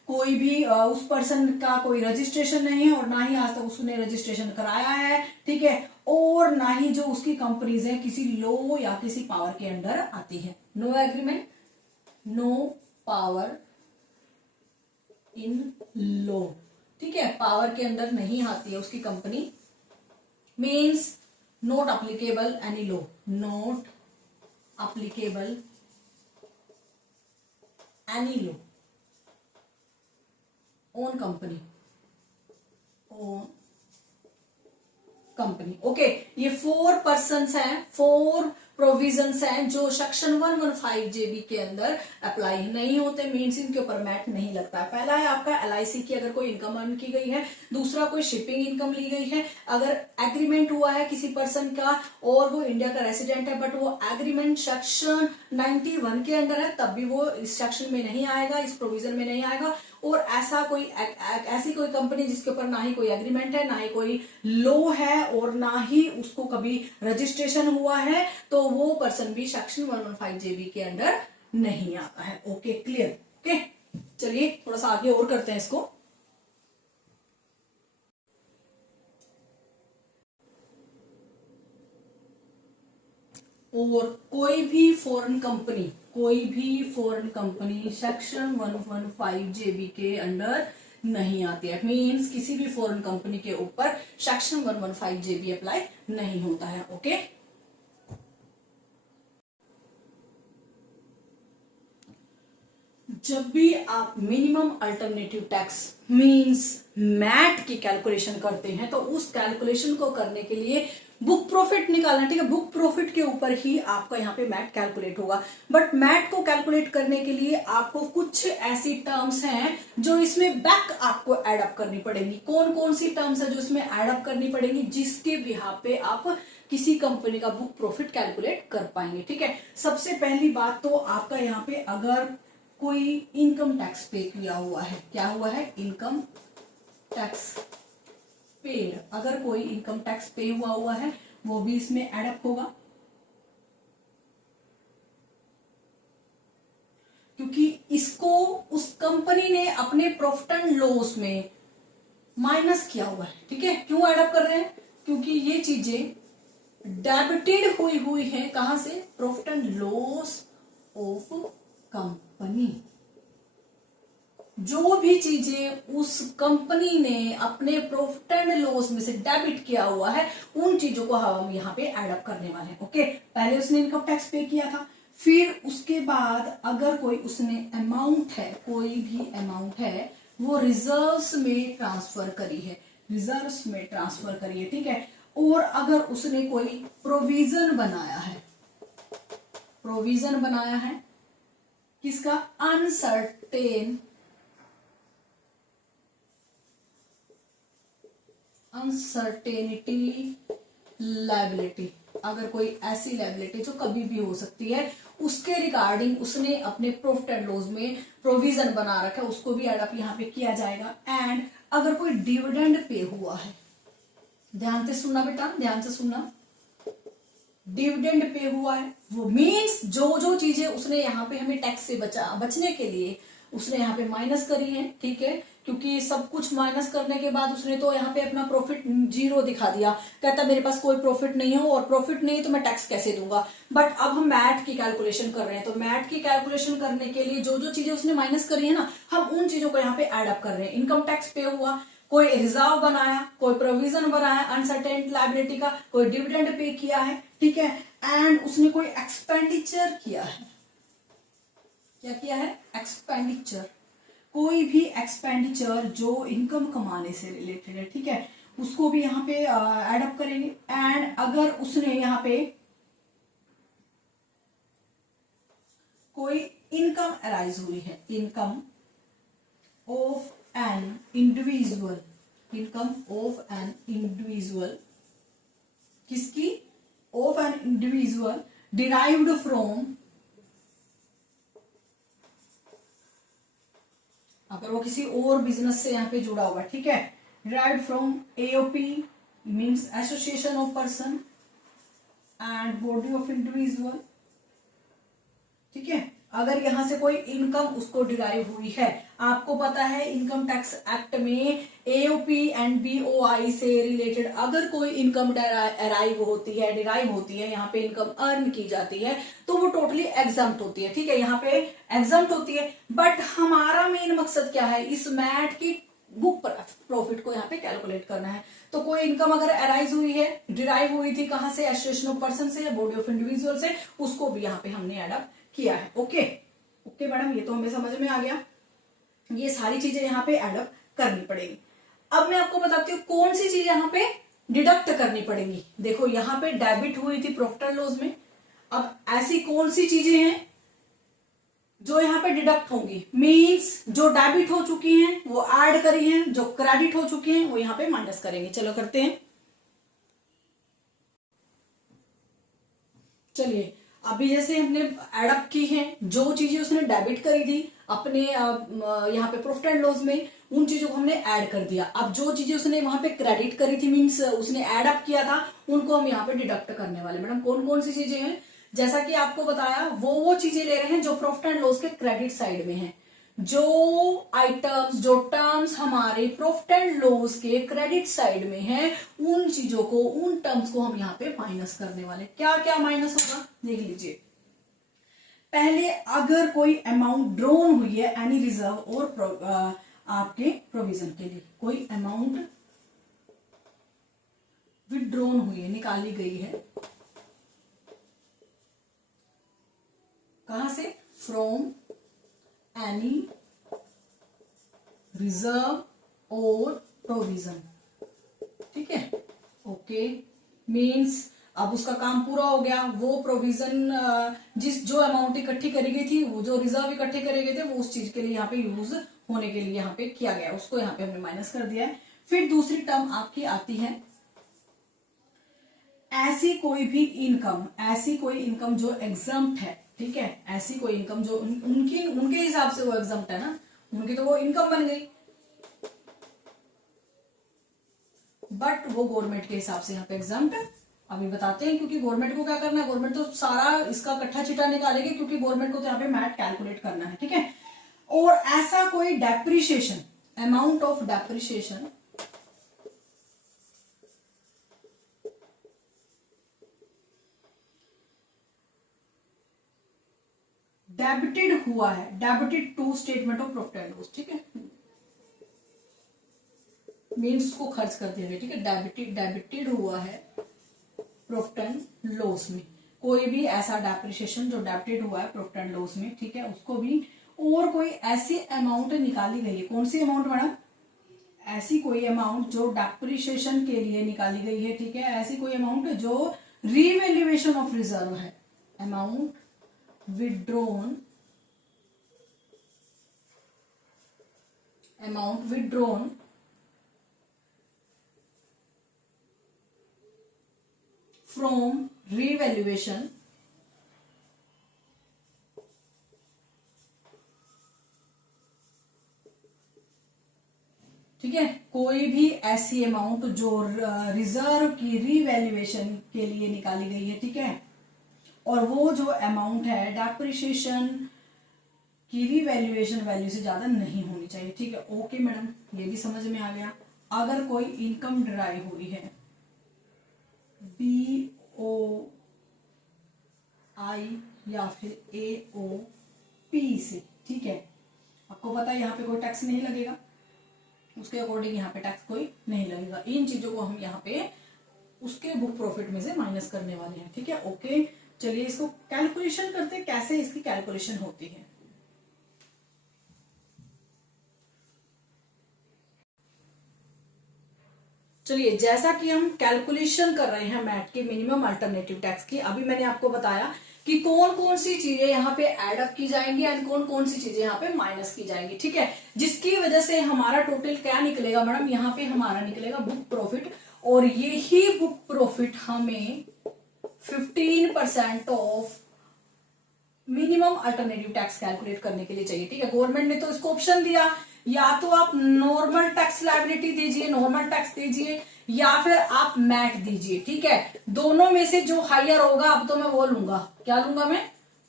कोई भी उस पर्सन का कोई रजिस्ट्रेशन नहीं है और ना ही आज तक उसने रजिस्ट्रेशन कराया है, ठीक है, और ना ही जो उसकी कंपनीज है किसी लॉ या किसी पावर के अंडर आती है। No agreement, no power in law, ठीक है, पावर के अंदर नहीं आती है उसकी company, means not applicable any law, not applicable any law own company, own company. Okay, ये 4 पर्सन्स हैं, 4 प्रोविजंस हैं जो सेक्शन 115 जेबी के अंदर अप्लाई नहीं होते, मीन्स इनके ऊपर मैट नहीं लगता है। पहला है आपका एलआईसी की अगर कोई इनकम अर्न की गई है, दूसरा कोई शिपिंग इनकम ली गई है, अगर एग्रीमेंट हुआ है किसी पर्सन का और वो इंडिया का रेसिडेंट है बट वो एग्रीमेंट सेक्शन 91 के अंदर है, तब भी वो इस सेक्शन में नहीं आएगा, इस प्रोविजन में नहीं आएगा। और ऐसी कोई कंपनी जिसके ऊपर ना ही कोई एग्रीमेंट है, ना ही कोई लॉ है और ना ही उसको कभी रजिस्ट्रेशन हुआ है, तो वो पर्सन भी सेक्शन 115 जेबी के अंडर नहीं आता है। Okay, clear. ओके, चलिए थोड़ा सा आगे और करते हैं इसको। और कोई भी फॉरेन कंपनी सेक्शन 115 जेबी के अंडर नहीं आती है, मीन्स किसी भी फॉरेन कंपनी के ऊपर सेक्शन 115 जेबी अप्लाई नहीं होता है। ओके, जब भी आप minimum alternative tax means mat की कैलकुलेशन करते हैं तो उस कैलकुलेशन को करने के लिए बुक प्रॉफिट निकालना, ठीक है, बुक प्रॉफिट के ऊपर ही आपका यहाँ पे मैट कैलकुलेट होगा। बट मैट को कैलकुलेट करने के लिए आपको कुछ ऐसी टर्म्स हैं जो इसमें बैक आपको एड अप करनी पड़ेगी। कौन कौन सी टर्म्स है जो इसमें एड अप करनी पड़ेगी, जिसके बिहाफ पे आप किसी कंपनी का बुक प्रॉफिट कैलकुलेट कर पाएंगे, ठीक है। सबसे पहली बात तो आपका यहाँ पे अगर कोई इनकम टैक्स पे किया हुआ है, क्या हुआ है, इनकम टैक्स पेड, अगर कोई इनकम टैक्स पे हुआ है वो भी इसमें एड अप होगा, क्योंकि इसको उस कंपनी ने अपने प्रॉफिट एंड लॉस में माइनस किया हुआ है, ठीक है। क्यों एड अप कर रहे हैं, क्योंकि ये चीजें डेबिटेड हुई है कहां से, profit and loss of company. जो भी चीजें उस कंपनी ने अपने प्रॉफिट एंड लॉस में से डेबिट किया हुआ है उन चीजों को हम यहाँ पे एड अप करने वाले हैं। ओके, पहले उसने इनकम टैक्स पे किया था, फिर उसके बाद अगर कोई उसने अमाउंट है, कोई भी अमाउंट है वो रिजर्व्स में ट्रांसफर करी है, रिजर्व्स में ट्रांसफर करी है, ठीक है। और अगर उसने कोई प्रोविजन बनाया है, प्रोविजन बनाया है किसका, अनसर्टेनिटी लायबिलिटी, अगर कोई ऐसी लायबिलिटी जो कभी भी हो सकती है उसके रिगार्डिंग उसने अपने प्रॉफिट एंड लॉस में प्रोविजन बना रखा है, उसको भी एड अप यहाँ पे किया जाएगा। एंड अगर कोई डिविडेंड पे हुआ है, ध्यान से सुनना बेटा, ध्यान से सुनना, डिविडेंड पे हुआ है वो मीन्स जो चीजें उसने यहाँ पे हमें टैक्स से बचने के लिए उसने यहाँ पे माइनस करी है, ठीक है, क्योंकि सब कुछ माइनस करने के बाद उसने तो यहाँ पे अपना प्रॉफिट 0 दिखा दिया, कहता मेरे पास कोई प्रॉफिट नहीं हो और प्रॉफिट नहीं तो मैं टैक्स कैसे दूंगा। बट अब हम मैट की कैलकुलेशन कर रहे हैं, तो मैट की कैलकुलेशन करने के लिए जो चीजें उसने माइनस करी है ना, हम उन चीजों को यहाँ पे एड अप कर रहे हैं। इनकम टैक्स पे हुआ, कोई रिजर्व बनाया, कोई प्रोविजन बनाया अनसर्टेन लायबिलिटी का, कोई डिविडेंड पे किया है, ठीक है, एंड उसने कोई एक्सपेंडिचर किया है, क्या किया है, एक्सपेंडिचर, कोई भी एक्सपेंडिचर जो इनकम कमाने से रिलेटेड है, ठीक है, उसको भी यहाँ पे एड अप करेंगे। एंड अगर उसने यहाँ पे कोई इनकम अराइज हुई है, income of an individual, income of an individual, किसकी, of an individual derived from, अगर वो किसी और बिजनेस से यहाँ पे जुड़ा हुआ है, ठीक है, derived from AOP means association of person and body of individual, ठीक है, अगर यहां से कोई इनकम उसको डिराइव हुई है, आपको पता है इनकम टैक्स एक्ट में एओपी एंड बीओआई से रिलेटेड अगर कोई इनकम डिराइव होती है, यहाँ पे इनकम अर्न की जाती है, तो वो टोटली एग्जम्प्ट होती है। ठीक है, यहाँ पे एग्जम्प्ट होती है। बट हमारा मेन मकसद क्या है, इस मैट की बुक प्रॉफिट को यहाँ पे कैलकुलेट करना है। तो कोई इनकम अगर अराइज हुई है, डिराइव हुई थी कहां से, एसोसिएशन ऑफ पर्सन से, बॉडी ऑफ इंडिविजुअल से, उसको भी यहाँ पे हमने एडअप किया है। ओके ओके मैडम, ये तो हमें समझ में आ गया। ये सारी चीजें यहाँ पे एडअप करनी पड़ेगी। अब मैं आपको बताती हूँ कौन सी चीज यहाँ पे डिडक्ट करनी पड़ेगी। देखो यहाँ पे डेबिट हुई थी प्रॉफिट एंड लॉस में, अब ऐसी कौन सी चीजें हैं जो यहाँ पे डिडक्ट होंगी, मींस जो डेबिट हो चुकी हैं वो ऐड करी हैं, जो क्रेडिट हो चुकी हैं वो यहाँ पे माइनस करेंगे। चलो करते हैं। चलिए अभी जैसे हमने एडअप की है, जो चीजें उसने डेबिट करी थी अपने यहाँ पे प्रॉफिट एंड लॉस में, उन चीजों को हमने ऐड कर दिया। अब जो चीजें उसने वहां पे क्रेडिट करी थी, मींस उसने एडअप किया था, उनको हम यहाँ पे डिडक्ट करने वाले। मैडम कौन कौन सी चीजें हैं, जैसा कि आपको बताया वो चीजें ले रहे हैं जो प्रॉफिट एंड लॉस के क्रेडिट साइड में है। जो आइटम्स, जो टर्म्स हमारे प्रॉफिट एंड लॉस के क्रेडिट साइड में है, उन चीजों को, उन टर्म्स को हम यहाँ पे माइनस करने वाले। क्या क्या माइनस होगा देख लीजिए। पहले अगर कोई अमाउंट ड्रॉन हुई है एनी रिजर्व और आपके प्रोविजन के लिए, कोई अमाउंट विड्रॉन हुई है, निकाली गई है, कहां से, फ्रॉम एनी रिजर्व और प्रोविजन। ठीक है, ओके, मीन्स अब उसका काम पूरा हो गया। वो प्रोविजन जो अमाउंट इकट्ठी करी गई थी, वो जो रिजर्व इकट्ठे करे गए थे, वो उस चीज के लिए यहाँ पे यूज होने के लिए यहाँ पे किया गया, उसको यहाँ पे हमने माइनस कर दिया है। फिर दूसरी टर्म आपकी आती है ऐसी कोई इनकम जो एग्जम्प्ट है। ठीक है, ऐसी कोई इनकम जो उनके हिसाब से वो एग्जम्प्ट है ना, उनकी तो वो इनकम बन गई, बट वो गवर्नमेंट के हिसाब से यहाँ पे एग्जम्प्ट है। अभी बताते हैं, क्योंकि गवर्नमेंट को क्या करना है, गवर्नमेंट तो सारा इसका कट्ठा चिट्ठा निकालेगी, क्योंकि गवर्नमेंट को तो यहाँ पे मैट कैलकुलेट करना है। ठीक है, और ऐसा कोई depreciation, amount of depreciation debited हुआ है, debited two statement of profit and loss. ठीक है, मीन्स को खर्च कर दिया गया। ठीक है, डेबिटेड हुआ है प्रॉफिट एंड लॉस में, कोई भी ऐसा डेप्रिशिएशन जो डेबिटेड हुआ है प्रॉफिट एंड लॉस में, ठीक है, उसको भी। और कोई ऐसी अमाउंट निकाली गई है, कौन सी अमाउंट मैडम, ऐसी कोई अमाउंट जो डेप्रिशिएशन के लिए निकाली गई है। ठीक है, ऐसी कोई अमाउंट जो रीवैल्यूएशन ऑफ रिजर्व है, अमाउंट withdrawn from revaluation ठीक है, कोई भी ऐसी अमाउंट जो रिजर्व की रीवैल्यूएशन के लिए निकाली गई है। ठीक है, और वो जो अमाउंट है डेप्रिशिएशन की रीवैल्यूएशन वैल्यू से ज्यादा नहीं होनी चाहिए। ठीक है, ओके मैडम, ये भी समझ में आ गया। अगर कोई इनकम ड्राइव हुई है BOI या फिर AOP से, ठीक है, आपको पता है यहाँ पे कोई टैक्स नहीं लगेगा, उसके अकॉर्डिंग यहाँ पे टैक्स कोई नहीं लगेगा। इन चीजों को हम यहाँ पे उसके बुक प्रॉफिट में से माइनस करने वाले हैं। ठीक है, ओके, चलिए इसको कैलकुलेशन करते हैं, कैसे इसकी कैलकुलेशन होती है। चलिए, जैसा कि हम कैलकुलेशन कर रहे हैं मैट के मिनिमम अल्टरनेटिव टैक्स की, अभी मैंने आपको बताया कि कौन कौन सी चीजें यहाँ पे ऐड अप की जाएंगी एंड कौन कौन सी चीजें यहाँ पे माइनस की जाएंगी। ठीक है, जिसकी वजह से हमारा टोटल क्या निकलेगा मैडम, यहाँ पे हमारा निकलेगा बुक प्रॉफिट, और यही बुक प्रॉफिट हमें 15% of minimum alternative tax calculate करने के लिए चाहिए। ठीक है, गवर्नमेंट ने तो इसको ऑप्शन दिया, या तो आप नॉर्मल टैक्स लायबिलिटी दीजिए, नॉर्मल टैक्स दीजिए, या फिर आप मैट दीजिए। ठीक है, दोनों में से जो हायर होगा, अब तो मैं वो लूंगा, क्या लूंगा मैं,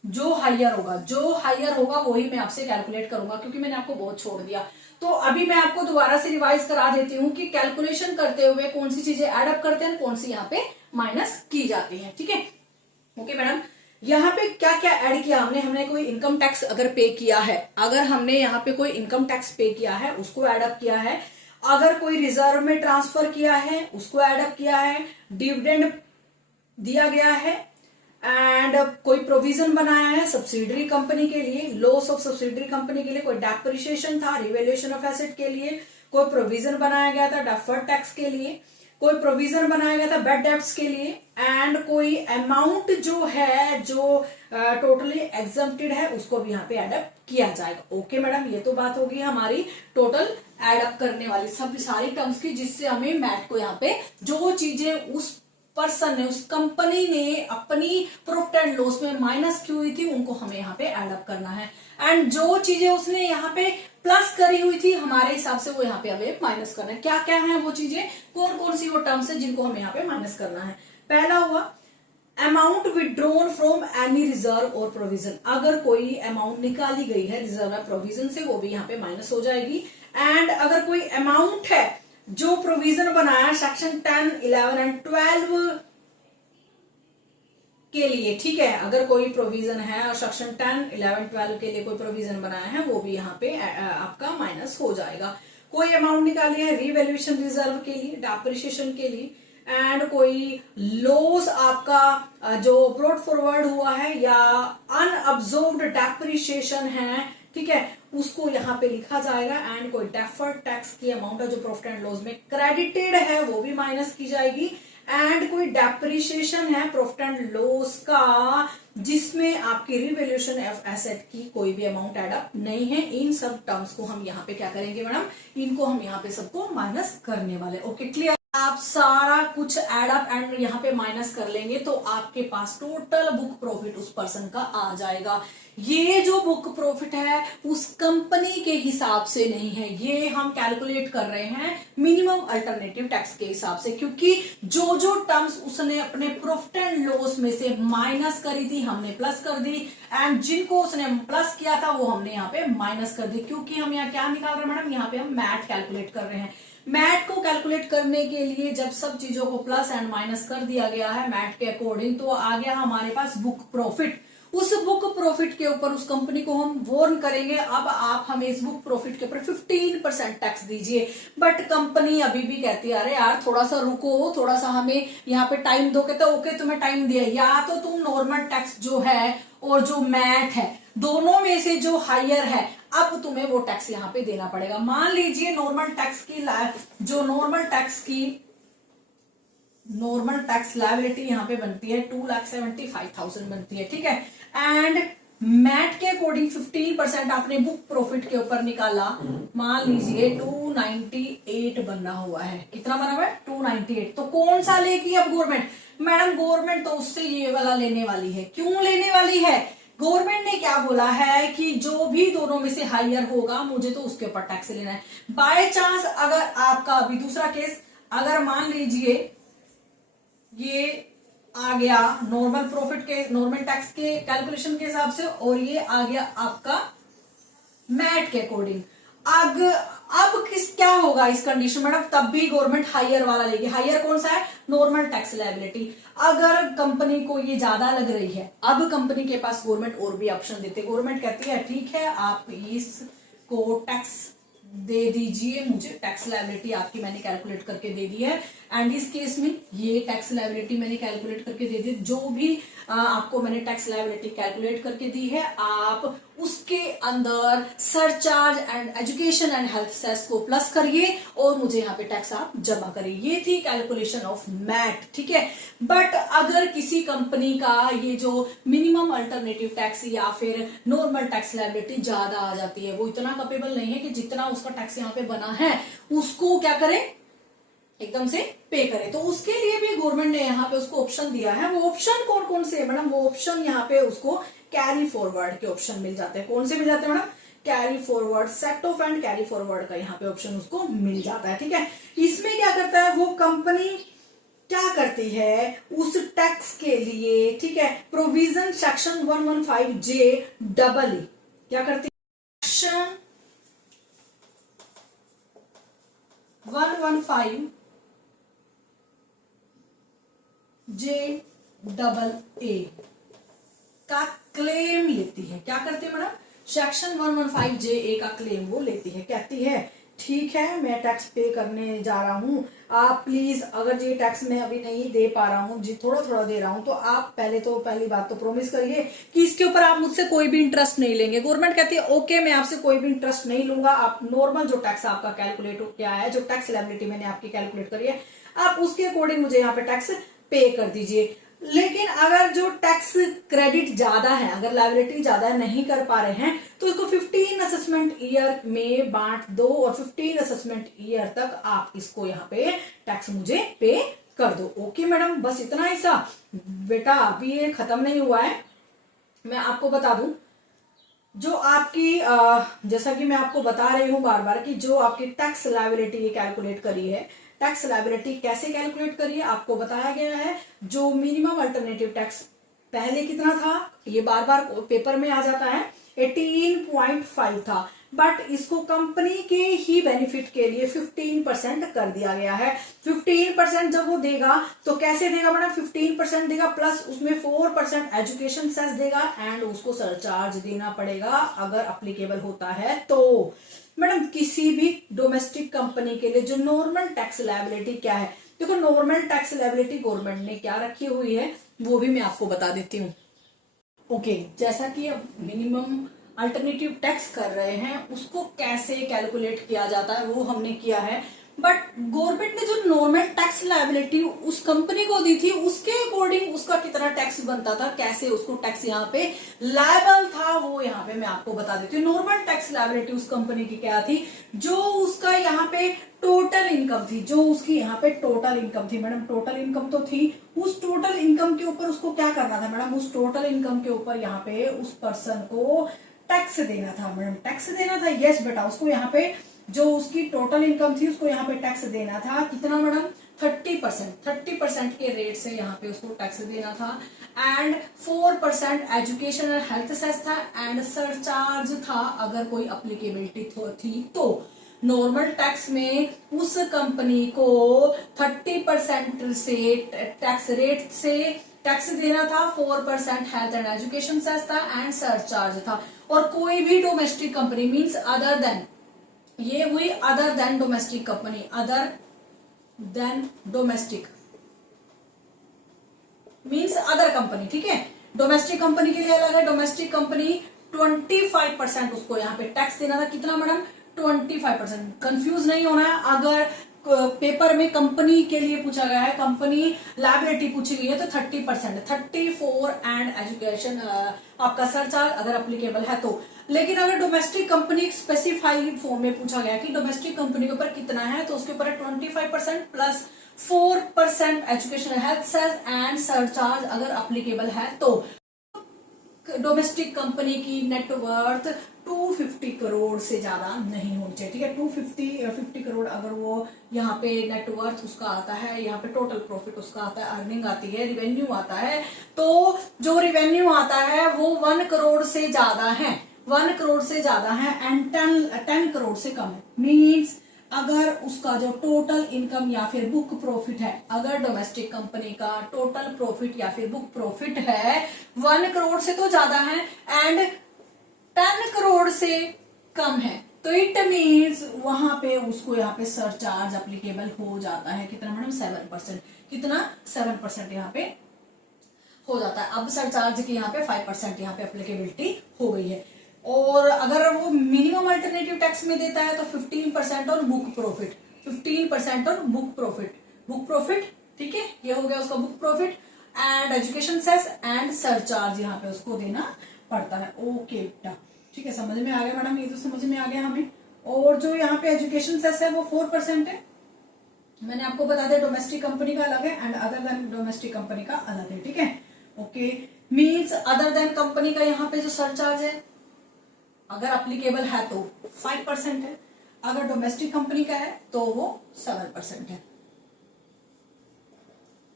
जो हायर होगा वही मैं आपसे कैलकुलेट करूंगा, क्योंकि मैंने आपको बहुत छोड़ दिया। तो अभी मैं आपको दोबारा से रिवाइज करा देती हूँ कि कैलकुलेशन करते हुए कौन सी चीजें एडअप करते हैं, कौन सी यहाँ पे माइनस की जाती है। ठीक है, ओके मैडम। यहाँ पे क्या क्या ऐड किया हमने, हमने कोई इनकम टैक्स अगर पे किया है, अगर हमने यहाँ पे कोई इनकम टैक्स पे किया है उसको एडअप किया है, अगर कोई रिजर्व में ट्रांसफर किया है उसको एडअप किया है, डिविडेंड दिया गया है, एंड कोई प्रोविजन बनाया है सब्सिडरी कंपनी के लिए, लॉस ऑफ सब्सिडरी कंपनी के लिए, कोई डेप्रिसिएशन था रिवैल्यूएशन ऑफ एसेट के लिए, कोई प्रोविजन बनाया गया था डेफर्ड टैक्स के लिए, कोई प्रोविजन बनाया गया था बैड डेब्ट्स के लिए, एंड कोई अमाउंट जो है जो टोटली एग्जम्प्टेड है उसको भी यहाँ पे एडअप किया जाएगा। ओके मैडम, ये तो बात होगी हमारी टोटल एडअप करने वाली सब सारी टर्म्स की, जिससे हमें मैट को यहाँ पे जो चीजें उस पर्सन ने, उस कंपनी ने अपनी प्रॉफिट एंड लॉस में माइनस की हुई थी उनको हमें यहाँ पे एडअप करना है, एंड जो चीजें उसने यहाँ पे प्लस करी हुई थी हमारे हिसाब से वो यहाँ पे हमें माइनस करना है। क्या क्या है वो चीजें, कौन कौन सी वो टर्म्स है जिनको हमें यहाँ पे माइनस करना है। पहला हुआ amount withdrawn from any reserve और प्रोविजन, अगर कोई अमाउंट निकाली गई है रिजर्व या प्रोविजन से वो भी यहाँ पे माइनस हो जाएगी। एंड अगर कोई अमाउंट है जो प्रोविजन बनाया सेक्शन 10, 11 एंड 12 के लिए, ठीक है, अगर कोई प्रोविजन है और सेक्शन 10, 11, 12 के लिए कोई प्रोविजन बनाया है वो भी यहाँ पे आपका माइनस हो जाएगा। कोई अमाउंट निकाली है रिवैल्यूएशन रिजर्व के लिए, डेप्रिसिएशन के लिए, एंड कोई लॉस आपका जो ब्रॉट फॉरवर्ड हुआ है या अनअब्जॉर्ब्ड डेप्रिसिएशन है, ठीक है, उसको यहाँ पे लिखा जाएगा। एंड कोई डेफर्ड टैक्स की अमाउंट है जो प्रॉफिट एंड लॉस में क्रेडिटेड है वो भी माइनस की जाएगी। एंड कोई डेप्रिसिएशन है प्रॉफिट एंड लॉस का जिसमें आपकी रिवैल्यूएशन ऑफ एसेट की कोई भी अमाउंट एडअप नहीं है, इन सब टर्म्स को हम यहाँ पे क्या करेंगे मैडम, इनको हम यहाँ पे सबको माइनस करने वाले। ओके क्लियर, आप सारा कुछ एडअप एंड यहाँ पे माइनस कर लेंगे तो आपके पास टोटल बुक प्रॉफिट उस पर्सन का आ जाएगा। ये जो बुक प्रॉफिट है उस कंपनी के हिसाब से नहीं है, ये हम कैलकुलेट कर रहे हैं मिनिमम अल्टरनेटिव टैक्स के हिसाब से, क्योंकि जो जो टर्म्स उसने अपने प्रॉफिट एंड लॉस में से माइनस करी थी हमने प्लस कर दी, एंड जिनको उसने प्लस किया था वो हमने यहाँ पे माइनस कर दी। क्योंकि हम यहाँ क्या निकाल रहे हैं मैडम, यहाँ पे हम मैट कैलकुलेट कर रहे हैं। मैट को कैलकुलेट करने के लिए जब सब चीजों को प्लस एंड माइनस कर दिया गया है मैट के अकॉर्डिंग, तो आ गया हमारे पास बुक प्रॉफिट। उस बुक प्रॉफिट के ऊपर उस कंपनी को हम वॉर्न करेंगे, अब आप हमें इस बुक प्रॉफिट के ऊपर 15% टैक्स दीजिए। बट कंपनी अभी भी कहती है अरे यार थोड़ा सा रुको, थोड़ा सा हमें यहाँ पे टाइम दो। कहते ओके तुम्हें टाइम दिया, या तो तुम नॉर्मल टैक्स जो है और जो मैट है दोनों में से जो हायर है अब तुम्हें वो टैक्स यहाँ पे देना पड़ेगा। मान लीजिए नॉर्मल टैक्स लायबिलिटी यहाँ पे बनती है 2,75,000 बनती है, ठीक है, एंड मैट के अकॉर्डिंग 15% आपने बुक प्रॉफिट के ऊपर निकाला, मान लीजिए 298 बनना हुआ है। कितना बना हुआ है 298। तो कौन सा लेगी अब गवर्नमेंट, मैडम गवर्नमेंट तो उससे ये वाला लेने वाली है। क्यों लेने वाली है, गवर्नमेंट ने क्या बोला है कि जो भी दोनों में से हायर होगा मुझे तो उसके ऊपर टैक्स लेना है। बाय चांस अगर आपका अभी दूसरा केस, अगर मान लीजिए ये आ गया नॉर्मल प्रॉफिट के नॉर्मल टैक्स के कैलकुलेशन के हिसाब से और ये आ गया आपका मैट के अकॉर्डिंग, अब क्या होगा इस कंडीशन मैडम, तब भी गवर्नमेंट हायर वाला लेगी। हायर कौन सा है, नॉर्मल टैक्स लायबिलिटी। अगर कंपनी को ये ज्यादा लग रही है, अब कंपनी के पास गवर्नमेंट और भी ऑप्शन देते, गवर्नमेंट कहती है ठीक है आप इसको टैक्स दे दीजिए, मुझे टैक्स लायबिलिटी आपकी मैंने कैलकुलेट करके दे दी है, एंड इस केस में ये टैक्स लायबिलिटी मैंने कैलकुलेट करके दे दी। जो भी आपको मैंने टैक्स लायबिलिटी कैलकुलेट करके दी है आप उसके अंदर surcharge and education and health cess को प्लस करिए और मुझे यहाँ पे टैक्स आप जमा करिए। ये थी कैलकुलेशन ऑफ मैट, ठीक है। बट अगर किसी कंपनी का ये जो मिनिमम अल्टरनेटिव टैक्स या फिर नॉर्मल टैक्स लायबिलिटी ज्यादा आ जाती है, वो इतना कैपेबल नहीं है कि जितना उसका टैक्स यहाँ पे बना है उसको क्या करे, एकदम से पे करे, तो उसके लिए भी गवर्नमेंट ने यहाँ पे उसको ऑप्शन दिया है। वो ऑप्शन कौन कौन से है मैडम, वो ऑप्शन यहाँ पे उसको कैरी फॉरवर्ड के ऑप्शन मिल जाते हैं। कौन से मिल जाते हैं madam, carry forward, set of and carry forward का यहाँ पे ऑप्शन उसको मिल जाता है, ठीक है। इसमें क्या करता है वो कंपनी क्या करती है उस टैक्स के लिए, ठीक है, provision section 115J double A, क्या करती है सेक्शन 115J डबल ए का क्लेम लेती है। क्या करती है मैडम, सेक्शन 115J का क्लेम वो लेती है, कहती है ठीक है मैं टैक्स पे करने जा रहा हूं, आप प्लीज अगर ये टैक्स मैं अभी नहीं दे पा रहा हूं जी, थोड़ा थोड़ा दे रहा हूं, तो आप पहली बात तो प्रॉमिस करिए कि इसके ऊपर आप मुझसे कोई भी इंटरेस्ट नहीं लेंगे। गवर्नमेंट कहती है ओके मैं आपसे कोई भी इंटरेस्ट नहीं लूंगा, आप नॉर्मल जो टैक्स आपका कैलकुलेट किया है, जो टैक्स लायबिलिटी मैंने आपकी कैलकुलेट करी है, आप उसके अकॉर्डिंग मुझे यहाँ पे टैक्स पे कर दीजिए। लेकिन अगर जो टैक्स क्रेडिट ज्यादा है, अगर लायबिलिटी ज्यादा नहीं कर पा रहे हैं, तो इसको 15 असेसमेंट ईयर में बांट दो और 15 असेसमेंट ईयर तक आप इसको यहाँ पे टैक्स मुझे पे कर दो। ओके मैडम, बस इतना ही सा बेटा, अभी ये खत्म नहीं हुआ है। मैं आपको बता दूं जो आपकी जैसा कि मैं आपको बता रही हूं बार बार कि जो आपकी टैक्स लायबिलिटी कैलकुलेट करी है, टैक्स लायबिलिटी कैसे कैलकुलेट करी है आपको बताया गया है। जो मिनिमम अल्टरनेटिव टैक्स पहले कितना था, ये बार बार पेपर में आ जाता है, 18.5 था, बट इसको कंपनी के ही बेनिफिट के लिए 15% कर दिया गया है। 15% जब वो देगा तो कैसे देगा मैडम, 15% देगा प्लस उसमें 4% एजुकेशन सेस देगा एंड उसको सरचार्ज देना पड़ेगा अगर अप्लीकेबल होता है तो। मैडम किसी भी डोमेस्टिक कंपनी के लिए जो नॉर्मल टैक्स लायबिलिटी क्या है, देखो नॉर्मल टैक्स लायबिलिटी गवर्नमेंट ने क्या रखी हुई है वो भी मैं आपको बता देती हूँ। ओके, जैसा कि अब मिनिमम अल्टरनेटिव टैक्स कर रहे हैं उसको कैसे कैलकुलेट किया जाता है वो हमने किया है, बट गवर्नमेंट ने जो नॉर्मल टैक्स लायबिलिटी उस कंपनी को दी थी उसके अकॉर्डिंग उसका कितना टैक्स बनता था, कैसे उसको टैक्स यहाँ पे लायबल था, वो यहाँ पे मैं आपको बता देती हूँ। नॉर्मल टैक्स लायबिलिटी उस कंपनी की क्या थी, जो उसका यहाँ पे टोटल इनकम थी, जो उसकी यहाँ पे टोटल इनकम थी, मैडम टोटल इनकम तो थी, उस टोटल इनकम के ऊपर उसको क्या करना था मैडम, उस टोटल इनकम के ऊपर यहाँ पे उस पर्सन को टैक्स देना था। मैडम टैक्स देना था, यस बेटा, उसको यहाँ पे जो उसकी टोटल इनकम थी उसको यहाँ पे टैक्स देना था, कितना मैडम, 30% के रेट से यहाँ पे उसको टैक्स देना था एंड 4% एजुकेशन और हेल्थ सेस था एंड सरचार्ज था अगर कोई अप्लीकेबिलिटी थी तो। नॉर्मल टैक्स में उस कंपनी को 30% से टैक्स रेट से टैक्स देना था, 4% हेल्थ एंड एजुकेशन सेस था एंड सरचार्ज था। और कोई भी domestic company means other than, ये हुई other than domestic company, other than domestic means other company, ठीक है। डोमेस्टिक कंपनी के लिए अलग है, डोमेस्टिक कंपनी 25% उसको यहाँ पे टैक्स देना था, कितना मैडम, 25%। कंफ्यूज नहीं होना है, अगर पेपर में कंपनी के लिए पूछा गया है, कंपनी लायबिलिटी पूछी गई है तो 30%, 34 एंड एजुकेशन आपका सरचार्ज अगर अप्लीकेबल है तो। लेकिन अगर डोमेस्टिक कंपनी स्पेसिफाइड फॉर्म में पूछा गया कि डोमेस्टिक कंपनी के ऊपर कितना है तो उसके ऊपर 25% plus 4% education health cess and surcharge अगर अप्लीकेबल है तो। डोमेस्टिक कंपनी की नेटवर्थ 250 करोड़ से ज्यादा नहीं होनी चाहिए, ठीक है। 250 करोड़ अगर वो यहाँ पे नेटवर्थ उसका आता है, यहाँ पे टोटल प्रॉफिट उसका आता है, अर्निंग आती है, रिवेन्यू आता है, तो जो रिवेन्यू आता है वो 1 करोड़ से ज्यादा है, 1 करोड़ से ज्यादा है एंड 10 करोड़ से कम है। मीन्स अगर उसका जो टोटल इनकम या फिर बुक प्रॉफिट है, अगर डोमेस्टिक कंपनी का टोटल प्रॉफिट या फिर बुक प्रॉफिट है 1 करोड़ से तो ज्यादा है एंड 10 करोड़ से कम है, तो इट मीन्स वहां पे उसको यहाँ पे सरचार्ज अप्लीकेबल हो जाता है, कितना मैडम, 7%, कितना 7% यहाँ पे हो जाता है। अब सरचार्ज की यहाँ पे 5% यहाँ पे अप्लीकेबिलिटी हो गई है। और अगर वो मिनिमम अल्टरनेटिव टैक्स में देता है तो 15% और बुक प्रॉफिट, 15% और बुक प्रॉफिट, ठीक है, ये हो गया उसका book profit and education cess and surcharge यहाँ पे उसको देना पड़ता है। ओके बेटा, ठीक है, समझ में आ गया मैडम, ये तो समझ में आ गया हमें। और जो यहाँ पे एजुकेशन सेस है वो 4% है, मैंने आपको बता दिया डोमेस्टिक कंपनी का अलग है and other than domestic company का अलग है, ठीक है। Okay, means other than company का यहाँ पे जो सरचार्ज है अगर अप्लीकेबल है तो 5% है, अगर डोमेस्टिक कंपनी का है तो वो 7% है।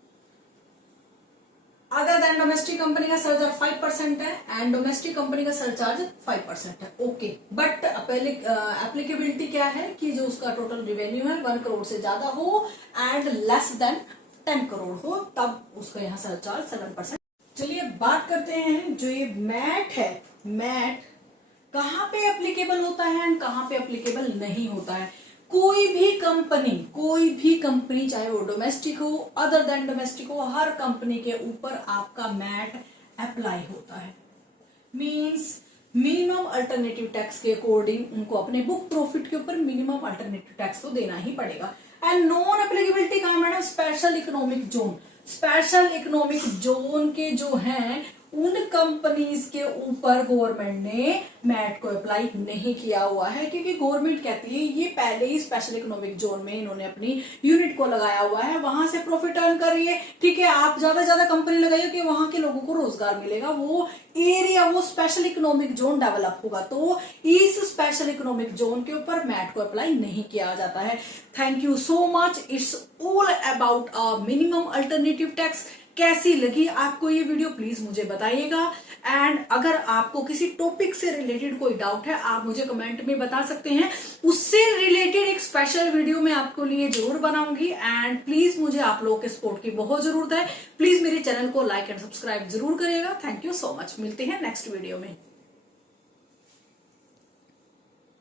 अदर देन डोमेस्टिक कंपनी का सरचार्ज 5% है एंड डोमेस्टिक कंपनी का सरचार्ज 5% है। ओके, बट एप्लीकेबिलिटी क्या है कि जो उसका टोटल रेवेन्यू है 1 करोड़ से ज्यादा हो एंड लेस देन 10 करोड़ हो, तब उसका यहाँ सरचार्ज 7%। चलिए बात करते हैं जो ये मैट है, मैट कहाँ पे एप्लीकेबल होता है एंड कहाँ पे एप्लीकेबल नहीं होता है। कोई भी कंपनी चाहे वो डोमेस्टिक हो अदर देन डोमेस्टिक हो, हर कंपनी के ऊपर आपका मैट अप्लाई होता है। मींस मिनिमम अल्टरनेटिव टैक्स के अकॉर्डिंग उनको अपने बुक प्रॉफिट के ऊपर मिनिमम अल्टरनेटिव टैक्स तो देना ही पड़ेगा। एंड नॉन एप्लीकेबिलिटी कहाँ madam, special economic zone. Special economic zone के जो हैं उन कंपनीज के ऊपर गवर्नमेंट ने मैट को अप्लाई नहीं किया हुआ है, क्योंकि गवर्नमेंट कहती है ये पहले ही स्पेशल इकोनॉमिक जोन में इन्होंने अपनी यूनिट को लगाया हुआ है, वहां से प्रॉफिट अर्न कर रही है। ठीक है, आप ज्यादा ज्यादा कंपनी लगाइए कि वहां के लोगों को रोजगार मिलेगा, वो एरिया वो स्पेशल इकोनॉमिक जोन डेवलप होगा, तो इस स्पेशल इकोनॉमिक जोन के ऊपर मैट को अप्लाई नहीं किया जाता है। Thank you so much. It's all about a minimum alternative tax. कैसी लगी आपको ये वीडियो प्लीज मुझे बताइएगा। एंड अगर आपको किसी टॉपिक से रिलेटेड कोई डाउट है आप मुझे कमेंट में बता सकते हैं, उससे रिलेटेड एक स्पेशल वीडियो मैं आपको लिए जरूर बनाऊंगी। एंड प्लीज मुझे आप लोगों के सपोर्ट की बहुत जरूरत है। प्लीज मेरे चैनल को लाइक एंड सब्सक्राइब जरूर करिएगा। Thank you so much. मिलते हैं नेक्स्ट वीडियो में।